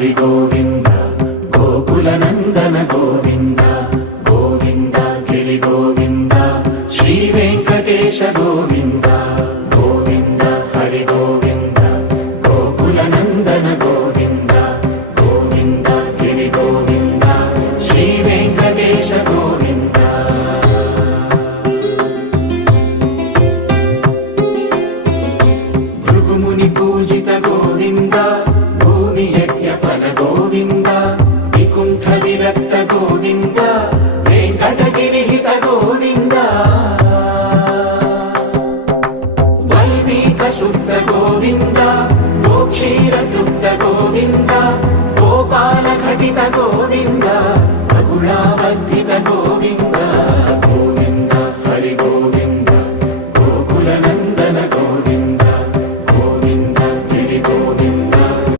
హరి గోవింద గోకుల నందన గోవింద గోవింద గిరి గోవింద శ్రీ వెంకటేశ గోవింద గోవింద హరి గోవింద గోకుల నందన గోవింద గోవింద గిరి గోవింద శ్రీ వెంకటేశ గోవింద భృగుముని పూజిత గోవింద భూమి యజ్ఞ ఫల గోవింద వికుంఠ విరక్త గోవింద వెంకటగిరిహిత గోవింద వల్మీక శుద్ధ గోవింద గోక్షీర తృప్త గోవింద గోపాల ఘటిత గోవింద